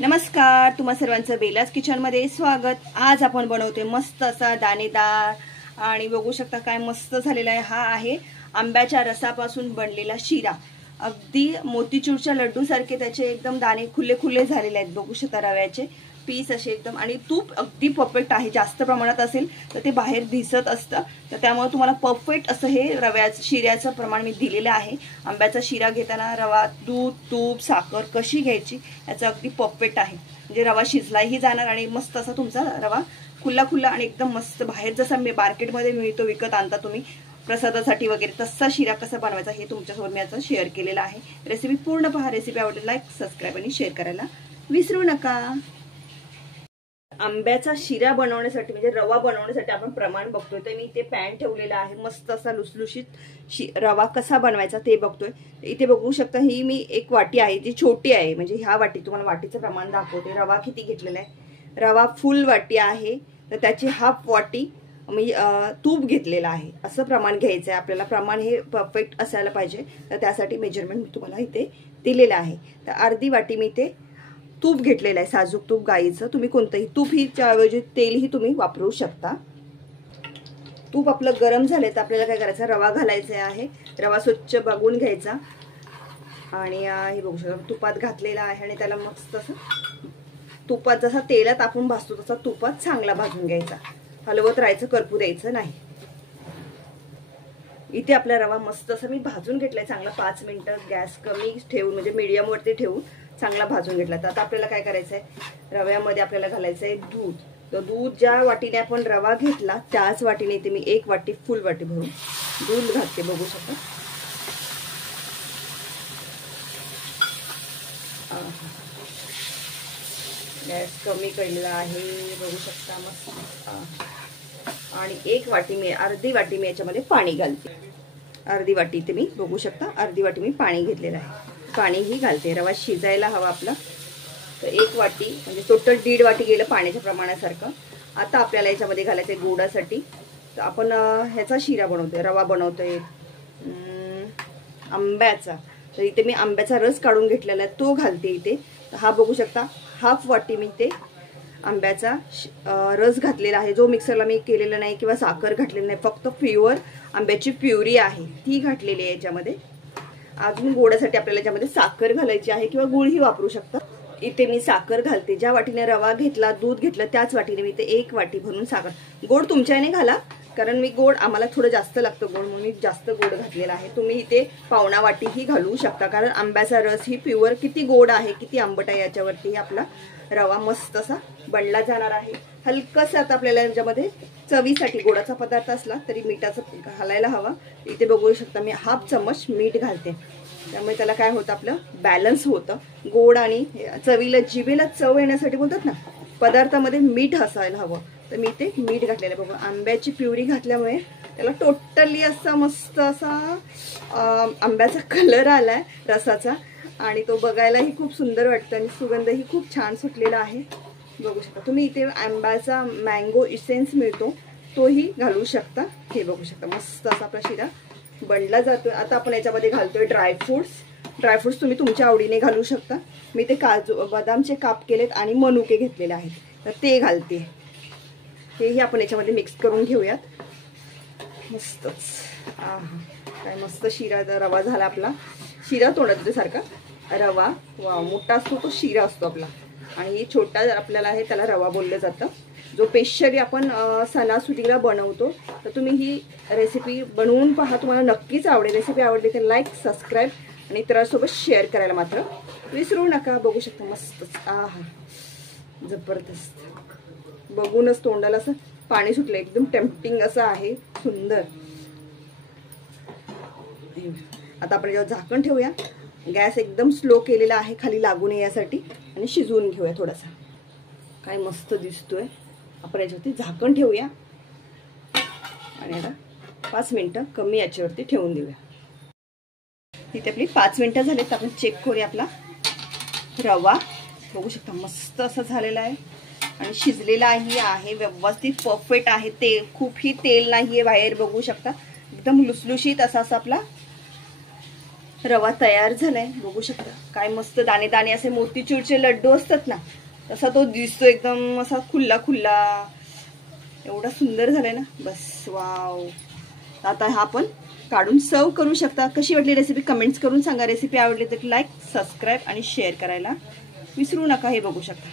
नमस्कार, तुम्हा सर्वांचं बेलाज किचन मध्ये स्वागत। आज आपण बनवतोय मस्त असा दाणेदार आणि बघू शकता काय मस्त झालेला आहे। हा आहे आंब्याच्या रसापासून बनलेला शिरा। अगदी मोतीचूरच्या लड्डू सारखे त्याचे एकदम दाणे खुले खुले झालेले आहेत। बघू शकता रव्याचे पीस असे एकदम, आणि तूप अगदी परफेक्ट आहे। जास्त प्रमाणात असेल तर ते बाहेर दिसत असतं, तर त्यामुळे तुम्हाला परफेक्ट असं हे रव्याचं शिऱ्याचं प्रमाण मी दिलेलं आहे। आंब्याचा शिरा घेताना रवा, दूध, तूप, साखर कशी घ्यायची याचं अगदी परफेक्ट आहे। म्हणजे रवा शिजलाही जाणार आणि मस्त असा तुमचा रवा खुला खुला आणि एकदम मस्त, बाहेर जसा मी मार्केटमध्ये मिळतो विकत आणता तुम्ही प्रसादासाठी वगैरे, तसा शिरा कसा बनवायचा हे तुमच्यासोबत मी आता शेअर केलेला आहे। रेसिपी पूर्ण पहा। रेसिपी आवडली लाईक, सबस्क्राईब आणि शेअर करायला विसरू नका। आंब्याचा शिरा बनवण्यासाठी म्हणजे रवा बनवण्यासाठी आपण प्रमाण बघतोय, तर मी इथे पॅन ठेवलेला आहे। मस्त असा लुसलुशीत रवा कसा बनवायचा ते बघतोय। इथे बघू शकता ही मी एक वाटी आहे, ती छोटी आहे, म्हणजे ह्या वाटी तुम्हाला वाटीचं प्रमाण दाखवते। रवा किती घेतलेला आहे, रवा फुल वाटी आहे, तर त्याची हाफ वाटी मी तूप घेतलेला आहे। असं प्रमाण घ्यायचं आहे आपल्याला, प्रमाण हे परफेक्ट असायला पाहिजे, तर त्यासाठी मेजरमेंट मी तुम्हाला इथे दिलेलं आहे। तर अर्धी वाटी मी इथे तूप घेतलेलं आहे, साजूक तूप गाईचं, तुम्ही कोणतंही तूप ही ऐवजी तेलही तुम्ही वापरू शकता। तूप आपलं गरम झाले तर आपल्याला काय करायचं, रवा घालायचा आहे। रवा स्वच्छ बघून घ्यायचा आणि हे बघू शकता तुपात घातलेला आहे, आणि त्याला मस्त असं तुपात जसा तेलात आपण भाजतो तसा तुपात चांगला भाजून घ्यायचा, हलवत राहायचं, करपू द्यायचं नाही। इथे आपला रवा मस्त असं मी भाजून घेतलाय चांगला, 5 मिनिटं गॅस कमी ठेवून म्हणजे मीडियम वरती ठेवून चांगला भाजून घेतला। तर आता आपल्याला काय करायचंय, रव्यामध्ये आपल्याला घालायचंय दूध। तर दूध ज्या वाटीने आपण रवा घेतला त्याच वाटीने इथे मी एक वाटी फुल वाटी भरून दूध घालते। बघू शकता गॅस कमी केलेला आहे, बघू शकता मस्त। आणि एक वाटी मी अर्धी वाटी मी याच्यामध्ये पाणी घालते। अर्धी वाटी इथे मी बघू शकता अर्धी वाटी मी पाणी घेतलेलं आहे, पाणीही घालते। रवा शिजायला हवा आपला, तर एक वाटी म्हणजे टोटल 1.5 वाटी गेलं पाण्याच्या प्रमाणासारखं। आता आपल्याला याच्यामध्ये घालायचं गोडासाठी, तर आपण ह्याचा शिरा बनवतोय, रवा बनवतोय आंब्याचा। तर इथे मी आंब्याचा रस काढून घेतलेला आहे तो घालते इथे। हा बघू शकता हाफ वाटी मी ते आंब्याचा रस घातलेला आहे, जो मिक्सरला मी केलेला नाही किंवा साखर घातलेली नाही, फक्त प्युअर आंब्याची प्युरी आहे ती घातलेली आहे याच्यामध्ये। अजून गोडासाठी आपल्याला याच्यामध्ये साखर घालायची आहे किंवा गुळही वापरू शकता। इथे मी साखर घालते, ज्या वाटीने रवा घेतला दूध घेतलं त्याच वाटीने मी इथे एक वाटी भरून साखर, गोड तुमच्याने घाला, कारण मी गोड आम्हाला थोडं जास्त लागतं गोड म्हणून मी जास्त गोड घातलेला आहे। तुम्ही इथे पावणा वाटीही घालू शकता, कारण आंब्याचा रस ही प्युअर किती गोड आहे किती आंबट आहे याच्यावरती आपला रवा मस्त असा बनला जाणार आहे। हलकसं आता आपल्याला याच्यामध्ये चवीसाठी गोडाचा पदार्थ असला तरी मिठाचं घालायला हवा। इथे बघू शकता मी हाफ चम्मच मीठ घालते, त्यामुळे त्याला काय होतं आपलं बॅलन्स होतं, गोड आणि चवीला जिभेला चव येण्यासाठी बोलतात ना, पदार्थामध्ये मीठ असायला हवं, तर मी ते मीठ घातलेलं आहे। बघा आंब्याची प्युरी घातल्यामुळे त्याला टोटली असा मस्त असा आंब्याचा कलर आलाय रसाचा, आणि तो बघायलाही खूप सुंदर वाटतं आणि सुगंधही खूप छान सुटलेला आहे। बघू शकता तुम्ही इथे आंब्याचा मँगो इसेन्स मिळतो तोही घालू शकता। हे बघू शकता मस्त असा आपला शिरा बनला जातोय। आता आपण याच्यामध्ये घालतोय ड्रायफ्रुट्स तुम्ही तुमच्या आवडीने घालू शकता। मी ते काजू बदामचे काप केलेत आणि मनुके घेतलेले आहेत, तर ते घालते। हेही आपण याच्यामध्ये मिक्स करून घेऊयात मस्तच। काय मस्त शिरा रवा झाला आपला, शिरा तोंडात येतो सारखा रवा, वा मोठा असतो तो शिरा असतो आपला, आणि छोटा आपल्याला आहे त्याला रवा बोललं जातं, जो स्पेशली आपण सणासुदीला बनवतो। तर तुम्ही ही रेसिपी बनवून पहा, तुम्हाला नक्कीच आवडेल। रेसिपी आवडली तर लाईक, सबस्क्राईब आणि इतरांसोबत शेअर करायला मात्र विसरू नका। बघू शकता मस्तच जबरदस्त, बघूनच तोंडाला असं पाणी सुटलं, एकदम टेम्पटिंग असं आहे, सुंदर। आता आपण याच्यावर झाकण ठेवूया, गॅस एकदम स्लो केलेला आहे खाली लागू नये यासाठी, आणि शिजवून घेऊया थोडासा। काय मस्त दिसतोय, आपण याच्यावरती झाकण ठेवूया आणि आता 5 मिनिटं कमी याच्यावरती ठेवून देऊया। इथे आपली 5 मिनिटं झाली, तर आपण चेक करूया आपला रवा। बघू शकता मस्त असं झालेला आहे आणि शिजलेलाही आहे, व्यवस्थित परफेक्ट आहे। ते खूपही तेल नाहीये बाहेर, बघू शकता एकदम लुसलुशीत असा आपला रवा तयार झालाय, बघू शकता. काय मस्त दाणे दाणे असे मोतीचूरचे लड्डू असतात ना, तसा तो दिसतो, एकदम असा खुल्ला खुल्ला, एवढा सुंदर झालाय ना. बस वाव. आता हा आपण काढून सर्व करू शकता. कशी वाटली रेसिपी कमेंट्स करून सांगा. रेसिपी आवडली तर लाईक, सबस्क्राईब आणि शेअर करायला विसरू नका. हे बघू शकता.